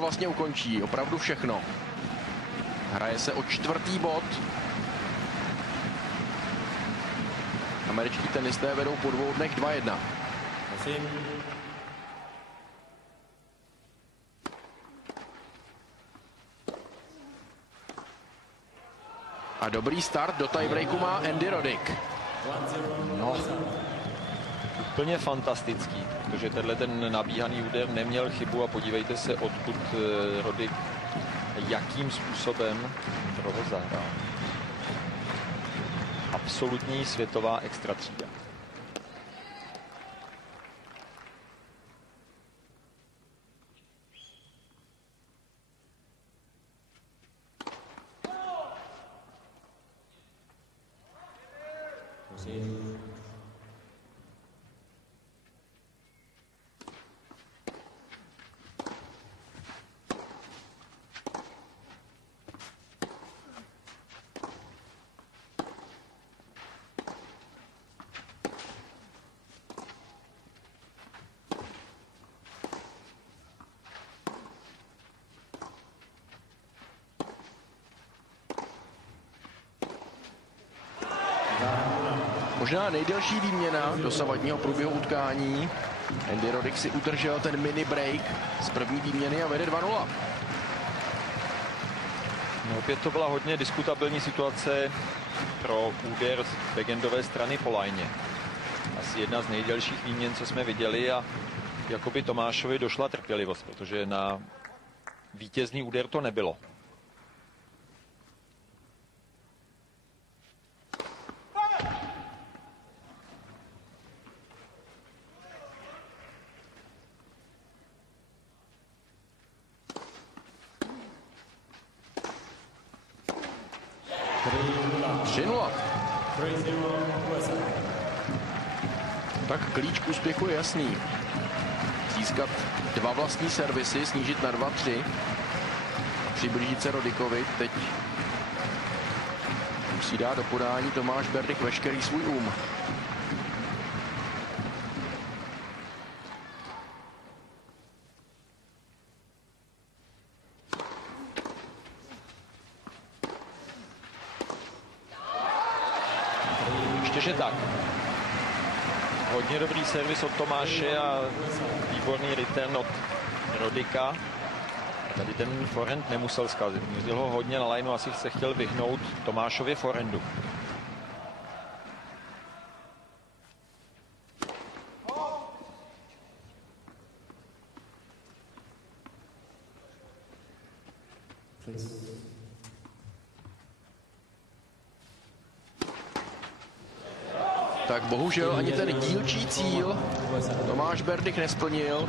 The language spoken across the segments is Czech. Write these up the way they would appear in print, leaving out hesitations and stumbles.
vlastně ukončí, opravdu všechno. Hraje se o 4. bod. Američtí tenisté vedou po 2 dnech 2-1. A dobrý start do tiebreaku má Andy Roddick. No, úplně fantastický, protože ten nabíhaný úder neměl chybu a podívejte se, odkud Roddick jakým způsobem toho zahrál. Absolutní světová extra třída. Možná nejdelší výměna dosavadního průběhu utkání. Andy Roddick si udržel ten mini break z první výměny a vede 2-0. No, opět to byla hodně diskutabilní situace pro úder z backendové strany po lajně. Asi jedna z nejdelších výměn, co jsme viděli, a jakoby Tomášovi došla trpělivost, protože na vítězný úder to nebylo. Tak klíč k úspěchu je jasný. Získat 2 vlastní servisy, snížit na 2-3 a přiblížit se Roddickovi. Teď musí dát do podání Tomáš Berdych veškerý svůj Ještě tak. Hodně dobrý servis od Tomáše a výborný return od Roddicka. Tady ten forehand nemusel zkazit. Měl ho hodně na lineu, asi se chtěl vyhnout Tomášově forehandu. Tak bohužel ani ten dílčí cíl Tomáš Berdych nesplnil.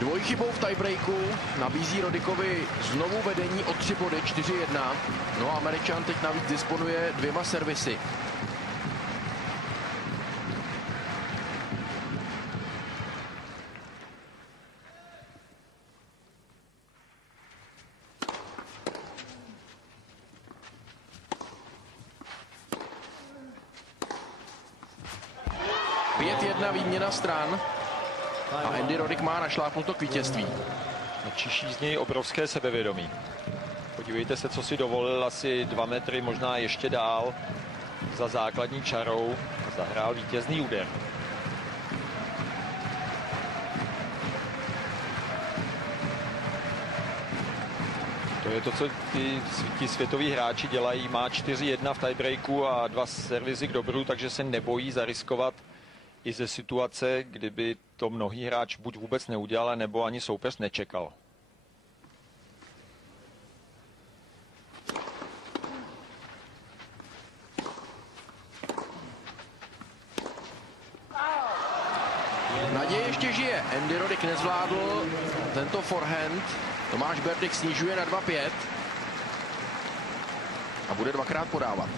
Dvojchybou v tiebreaku nabízí Roddickovi znovu vedení o 3 body, 4-1. No a Američan teď navíc disponuje 2 servisy. Výměna stran a Andy Roddick má našlápnuto k vítězství. Čiší z něj obrovské sebevědomí. Podívejte se, co si dovolil, asi 2 metry, možná ještě dál za základní čarou. Zahrál vítězný úder. To je to, co ti světoví hráči dělají. Má 4-1 v tiebreaku a 2 servisy k dobru, takže se nebojí zariskovat i ze situace, kdyby to mnohý hráč buď vůbec neudělal, nebo ani soupeř nečekal. Naděje ještě žije. Andy Roddick nezvládl tento forehand. Tomáš Berdych snižuje na 2-5 a bude 2krát podávat.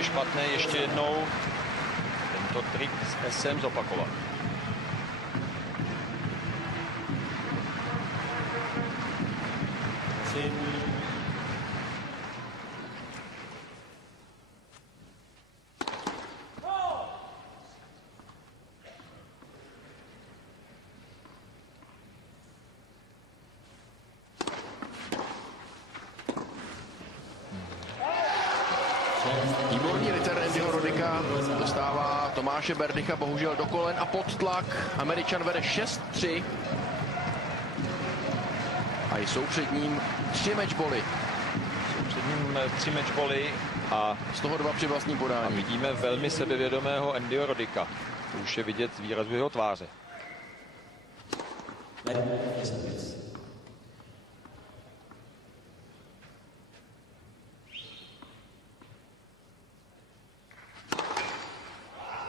by špatné ještě jednou tento trik s SM zopakovat. Výborný return Andyho Rodika, dostává Tomáše Berdycha bohužel do kolen a pod tlak. Američan vede 6-3 a jsou před ním 3 matchbally. Jsou před ním 3 matchbally a z toho 2 při vlastním a podání. vidíme velmi sebevědomého Andyho Rodika. To už je vidět z výrazu jeho tváře.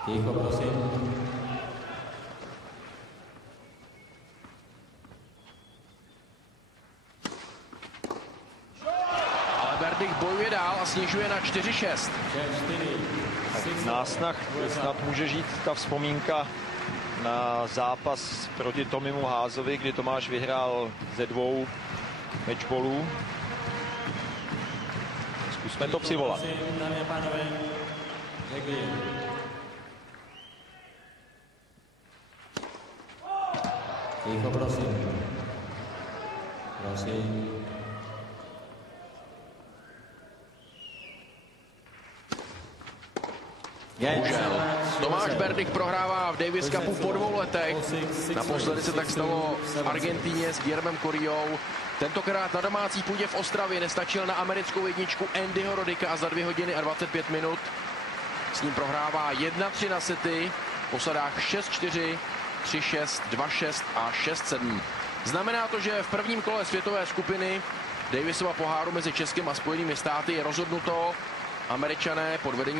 Ticho, prosím. Ale Berdych bojuje dál a snižuje na 4-6. Násnah snad může žít ta vzpomínka na zápas proti Tomimu Házovi, kdy Tomáš vyhrál ze 2 matchballů. Zkusme to přivolat. Dámy a pánové, ticho, prosím. Prosím. Bohužel. Tomáš Berdych prohrává v Davis Cupu po 2 letech. Naposledy se tak stalo v Argentíně s Guillermem Correou. Tentokrát na domácí půdě v Ostravě nestačil na americkou jedničku Andyho Rodika a za 2 hodiny a 25 minut s ním prohrává 1-3 na sety, v posadách 6-4, 3-6, 2-6 a 6-7. Znamená to, že v prvním kole světové skupiny Davisova poháru mezi Českem a Spojenými státy je rozhodnuto. Američané pod vedením